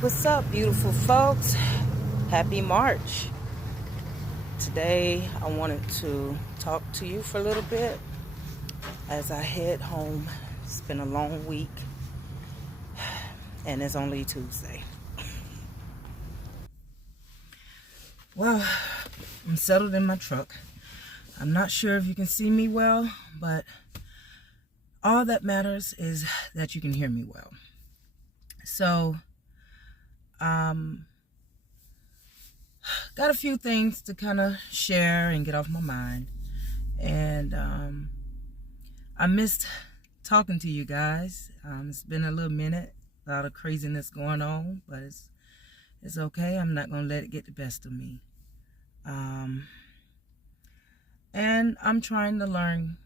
What's up, beautiful folks? Happy March. Today, I wanted to talk to you for a little bit as I head home. It's been a long week, and it's only Tuesday. Well, I'm settled in my truck. I'm not sure if you can see me well, but all that matters is that you can hear me well. So, got a few things to kind of share and get off my mind. And I missed talking to you guys. It's been a little minute, a lot of craziness going on, but it's okay. I'm not gonna let it get the best of me. And I'm trying to learn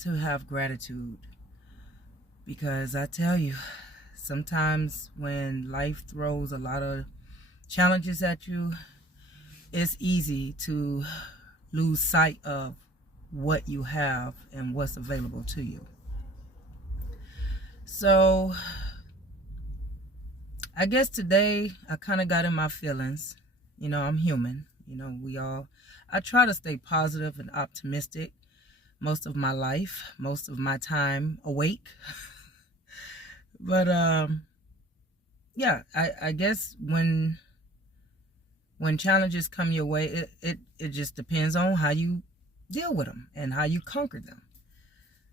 to have gratitude, because I tell you, sometimes when life throws a lot of challenges at you, it's easy to lose sight of what you have and what's available to you. So I guess today I kind of got in my feelings. I'm human. I try to stay positive and optimistic most of my life, most of my time awake. But yeah, I guess when challenges come your way, it just depends on how you deal with them and how you conquer them.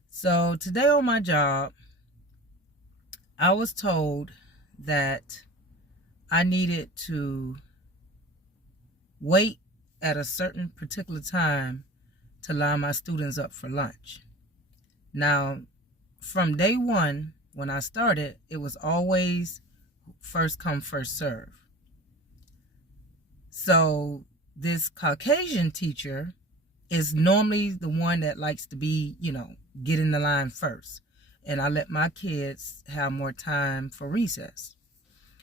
So today on my job, I was told that I needed to wait at a certain particular time to line my students up for lunch. Now, from day one, when I started, it was always first come, first serve. So this Caucasian teacher is normally the one that likes to be, get in the line first. And I let my kids have more time for recess.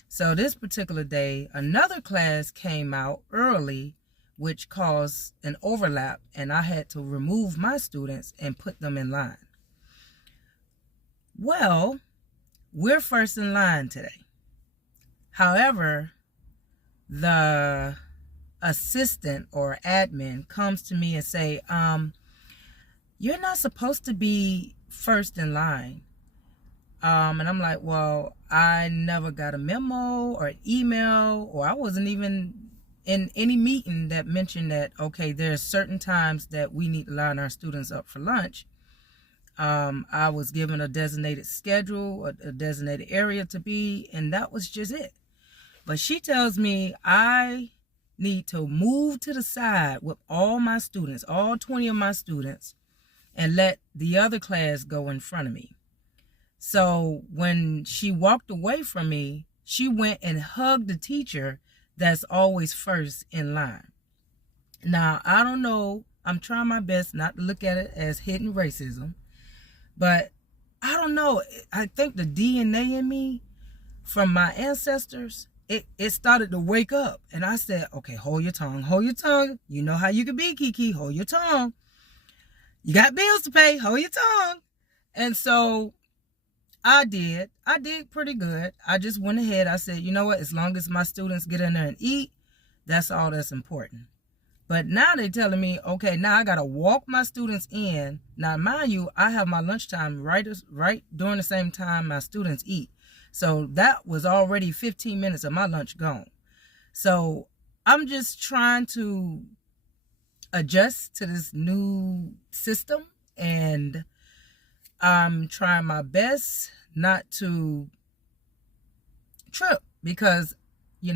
So this particular day, another class came out early, which caused an overlap, and I had to remove my students and put them in line. Well, we're first in line today. However, the assistant or admin comes to me and say, you're not supposed to be first in line. And I'm like, well, I never got a memo or an email, or I wasn't even in any meeting that mentioned that, okay, there's certain times that we need to line our students up for lunch. I was given a designated schedule, a designated area to be, and that was just it. But she tells me I need to move to the side with all my students, all 20 of my students, and let the other class go in front of me. So when she walked away from me, she went and hugged the teacher that's always first in line. Now, I don't know. I'm trying my best not to look at it as hidden racism, but I don't know. I think the DNA in me from my ancestors, it started to wake up. And I said, okay, hold your tongue, hold your tongue. You know how you can be, Kiki, hold your tongue. You got bills to pay, hold your tongue. And so I did pretty good. I just went ahead. I said, you know what? As long as my students get in there and eat, that's all that's important. But now they're telling me, okay, now I got to walk my students in. Now, mind you, I have my lunchtime right during the same time my students eat. So that was already 15 minutes of my lunch gone. So I'm just trying to adjust to this new system, and I'm trying my best not to trip, because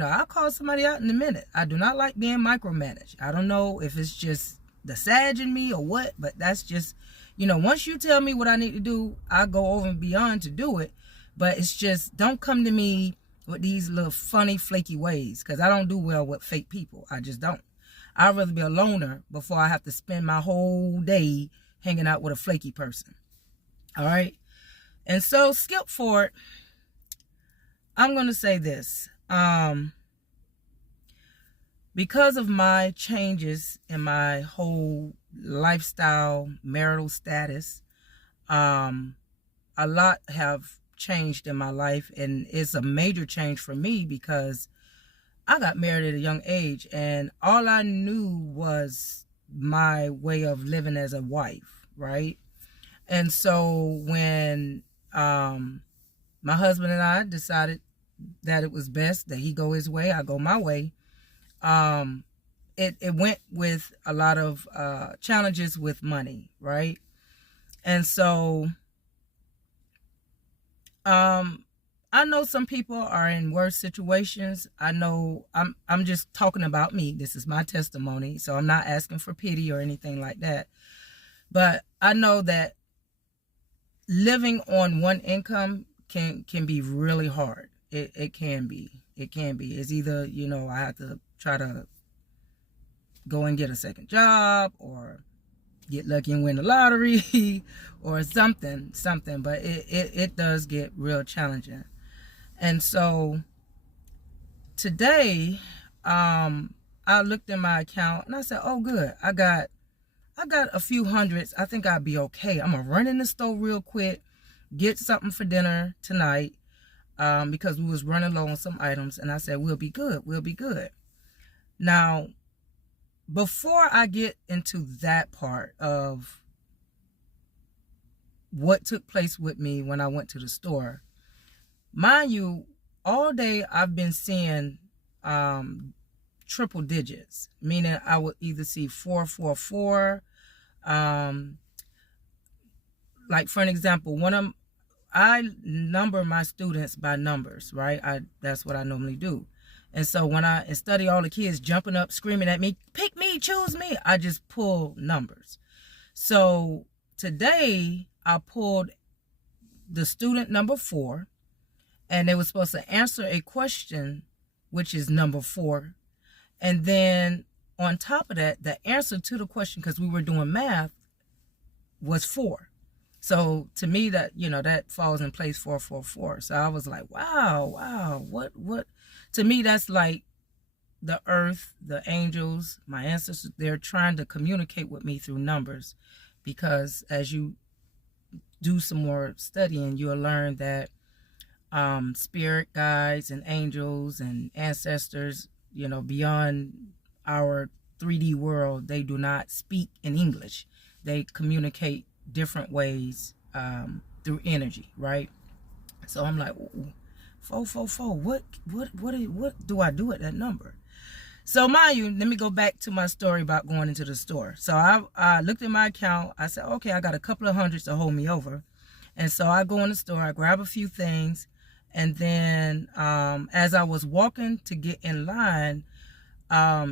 I'll call somebody out in a minute. I do not like being micromanaged. I don't know if it's just the Sag in me or what, but that's just, once you tell me what I need to do, I go over and beyond to do it. But it's just, don't come to me with these little funny, flaky ways, because I don't do well with fake people. I just don't. I'd rather be a loner before I have to spend my whole day hanging out with a flaky person. All right? And so, skip forward. I'm going to say this. Because of my changes in my whole lifestyle, marital status, a lot have changed in my life, and it's a major change for me because I got married at a young age, and all I knew was my way of living as a wife, right? And so when my husband and I decided that it was best that he go his way, I go my way, it went with a lot of challenges with money, right? And so I know some people are in worse situations. I know I'm just talking about me. This is my testimony, so I'm not asking for pity or anything like that. But I know that living on one income can be really hard. It can be. It can be. It's either, you know, I have to try to go and get a second job or get lucky and win the lottery or something. But it does get real challenging. And so today, I looked in my account and I said, oh, good. I got a few hundreds. I think I'll be okay. I'm going to run in the store real quick, get something for dinner tonight, because we was running low on some items. And I said, we'll be good. We'll be good. Now, before I get into that part of what took place with me when I went to the store, mind you, all day I've been seeing triple digits, meaning I would either see 444. Like for an example, I number my students by numbers, right? That's what I normally do. And so when I study all the kids jumping up, screaming at me, pick me, choose me, I just pull numbers. So today I pulled the student number 4, and they were supposed to answer a question, which is number 4. And then on top of that, the answer to the question, because we were doing math, was 4. So to me, that, you know, that falls in place, 444. So I was like, wow, what? To me, that's like the earth, the angels, my ancestors, they're trying to communicate with me through numbers. Because as you do some more studying, you'll learn that spirit guides and angels and ancestors, you know, beyond our 3D world, they do not speak in English. They communicate different ways through energy, right? So I'm like, 444, what do I do at that number? So mind you, let me go back to my story about going into the store. So I looked at my account. I said, okay, I got a couple of hundreds to hold me over. And so I go in the store, I grab a few things, and then as I was walking to get in line,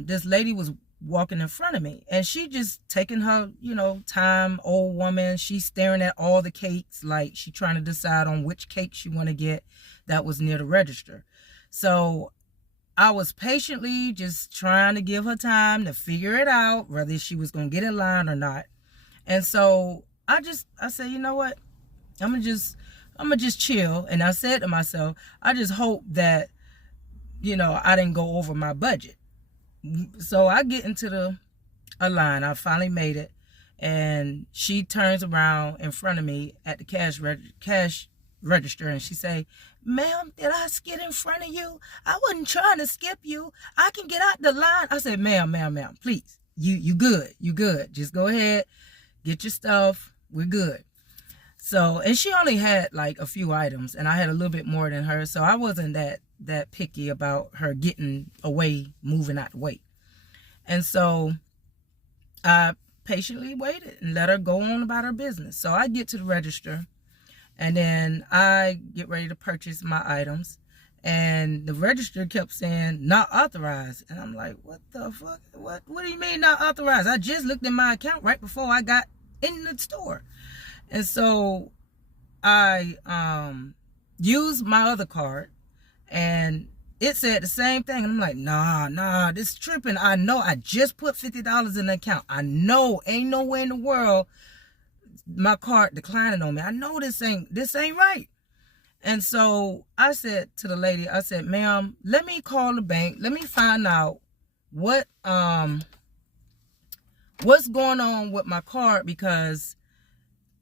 this lady was walking in front of me, and she just taking her, you know, time, old woman. She's staring at all the cakes, like she trying to decide on which cake she want to get that was near the register. So I was patiently just trying to give her time to figure it out, whether she was going to get in line or not. And so I said, you know what? I'm gonna just chill. And I said to myself, I just hope that, you know, I didn't go over my budget. So I get into a line. I finally made it, and she turns around in front of me at the cash register, and she say, ma'am, did I skip in front of you? I wasn't trying to skip you. I can get out the line. I said, ma'am, please, you good. Just go ahead, get your stuff. We're good. So, and she only had like a few items, and I had a little bit more than her, so I wasn't that picky about her getting away, moving out the way. And so I patiently waited and let her go on about her business. So I get to the register, and then I get ready to purchase my items, and the register kept saying not authorized. And I'm like, what the fuck? What do you mean not authorized? I just looked at my account right before I got in the store. And so I used my other card, and it said the same thing. And I'm like, nah, this tripping. I know I just put $50 in the account. I know ain't nowhere in the world my card declining on me. I know this ain't right. And so I said to the lady, I said, ma'am, let me call the bank. Let me find out what's going on with my card, because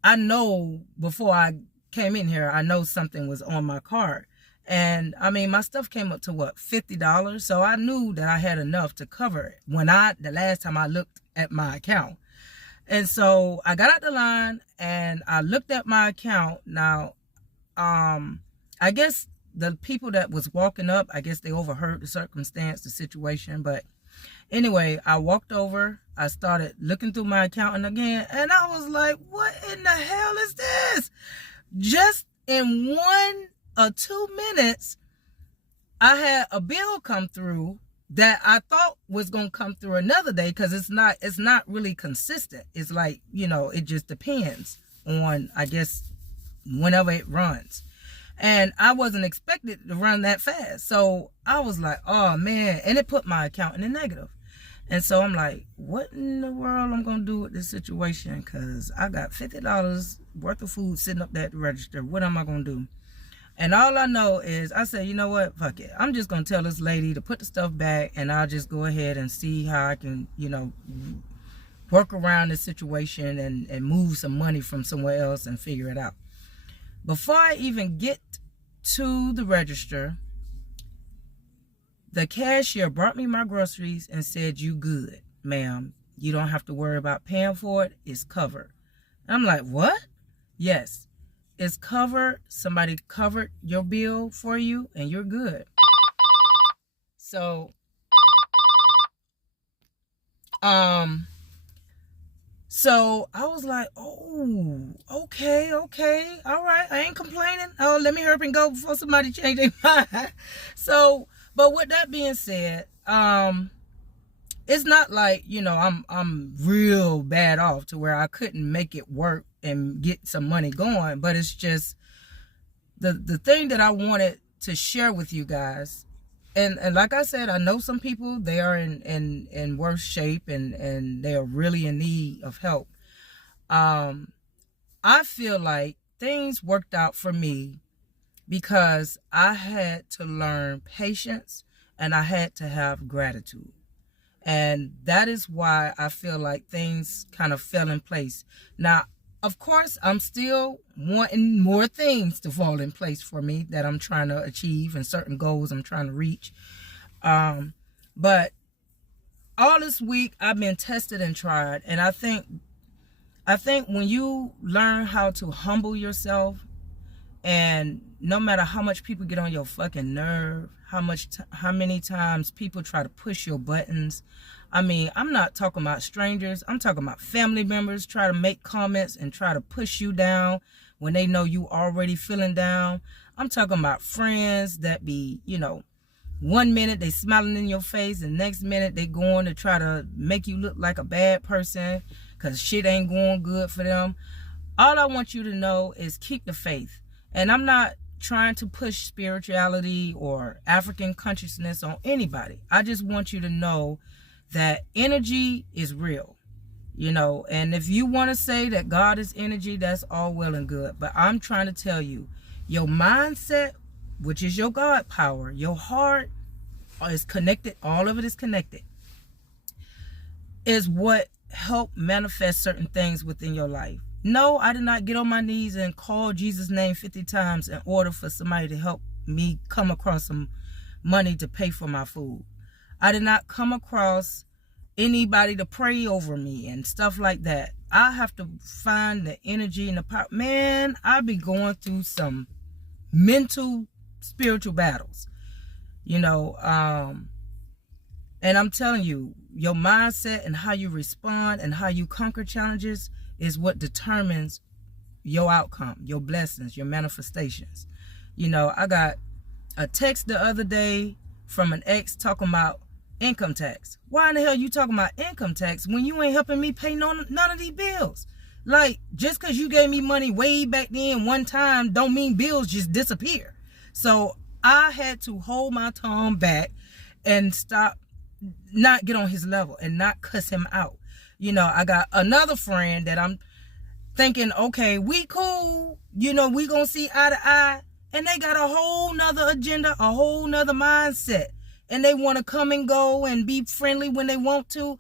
I know before I came in here, I know something was on my card. And I mean, my stuff came up to what, $50. So I knew that I had enough to cover it the last time I looked at my account. And so I got out the line and I looked at my account. Now, I guess the people that was walking up, I guess they overheard the circumstance, the situation. But anyway, I walked over, I started looking through my account again, and I was like, what in the hell is this? Just in 1 or 2 minutes, I had a bill come through that I thought was going to come through another day, because it's not really consistent. It's like, it just depends on, I guess, whenever it runs. And I wasn't expected to run that fast. So I was like, oh man, and it put my account in the negative. And so I'm like, what in the world I'm going to do with this situation? Because I got $50 worth of food sitting up there at the register. What am I going to do? And all I know is I said, you know what? Fuck it. I'm just going to tell this lady to put the stuff back, and I'll just go ahead and see how I can, work around this situation and move some money from somewhere else and figure it out. Before I even get to the register, the cashier brought me my groceries and said, you good, ma'am. You don't have to worry about paying for it. It's covered. I'm like, what? Yes, it's covered. Somebody covered your bill for you and you're good. So, So I was like, oh, okay, all right, I ain't complaining. Oh, let me hurry up and go before somebody change their mind. So, but with that being said, it's not like, I'm real bad off to where I couldn't make it work and get some money going. But it's just the thing that I wanted to share with you guys. And like I said, I know some people, they are in worse shape and they are really in need of help. I feel like things worked out for me because I had to learn patience and I had to have gratitude. And that is why I feel like things kind of fell in place. Now, of course, I'm still wanting more things to fall in place for me that I'm trying to achieve and certain goals I'm trying to reach. But all this week I've been tested and tried. And I think when you learn how to humble yourself, and no matter how much people get on your fucking nerve, how many times people try to push your buttons. I mean, I'm not talking about strangers. I'm talking about family members try to make comments and try to push you down when they know you already feeling down. I'm talking about friends that be, 1 minute they smiling in your face, and next minute they going to try to make you look like a bad person because shit ain't going good for them. All I want you to know is keep the faith. And I'm not trying to push spirituality or African consciousness on anybody. I just want you to know that energy is real, and if you want to say that God is energy, that's all well and good. But I'm trying to tell you, your mindset, which is your God power, your heart is connected, all of it is connected, is what help manifest certain things within your life. No, I did not get on my knees and call Jesus' name 50 times in order for somebody to help me come across some money to pay for my food. I did not come across anybody to pray over me and stuff like that. I have to find the energy and the power. Man, I be going through some mental, spiritual battles, and I'm telling you, your mindset and how you respond and how you conquer challenges is what determines your outcome, your blessings, your manifestations. I got a text the other day from an ex talking about income tax. Why in the hell you talking about income tax when you ain't helping me pay none of these bills? Like, just because you gave me money way back then one time don't mean bills just disappear. So I had to hold my tongue back and not get on his level and not cuss him out. I got another friend that I'm thinking, okay, we cool, we gonna see eye to eye, and they got a whole nother agenda, a whole nother mindset, and they want to come and go and be friendly when they want to.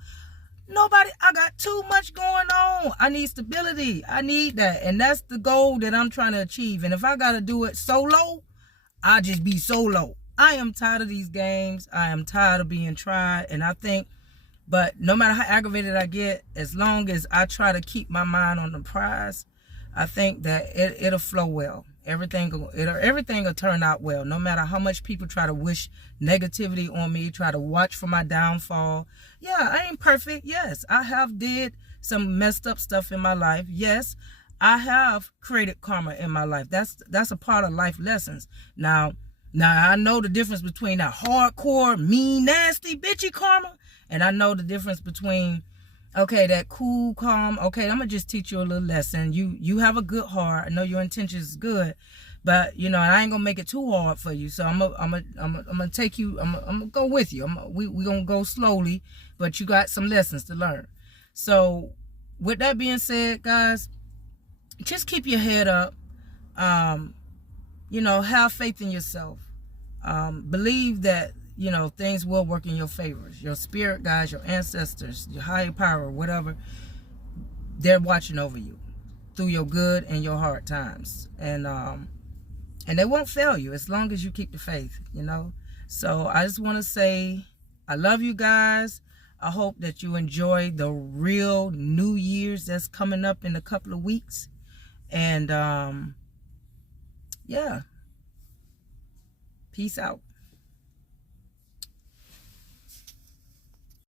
Nobody, I got too much going on. I need stability. I need that. And that's the goal that I'm trying to achieve. And if I got to do it solo, I'll just be solo. I am tired of these games. I am tired of being tried. And I think, but no matter how aggravated I get, as long as I try to keep my mind on the prize, I think that it'll flow well. Everything will turn out well. No matter how much people try to wish negativity on me, try to watch for my downfall. Yeah, I ain't perfect. Yes, I have did some messed up stuff in my life. Yes, I have created karma in my life. That's a part of life lessons. Now I know the difference between that hardcore, mean, nasty, bitchy karma, and I know the difference between, okay, that cool, calm, okay, I'm going to just teach you a little lesson. You have a good heart. I know your intentions is good, but, you know, I ain't going to make it too hard for you. So I'm going to take you, I'm going to go with you. We going to go slowly, but you got some lessons to learn. So with that being said, guys, just keep your head up. You know, have faith in yourself. Believe that, you know, things will work in your favor. Your spirit guides, your ancestors, your higher power, whatever, they're watching over you through your good and your hard times. And they won't fail you as long as you keep the faith, you know. So I just want to say I love you guys. I hope that you enjoy the real New Year's that's coming up in a couple of weeks. And yeah. Peace out.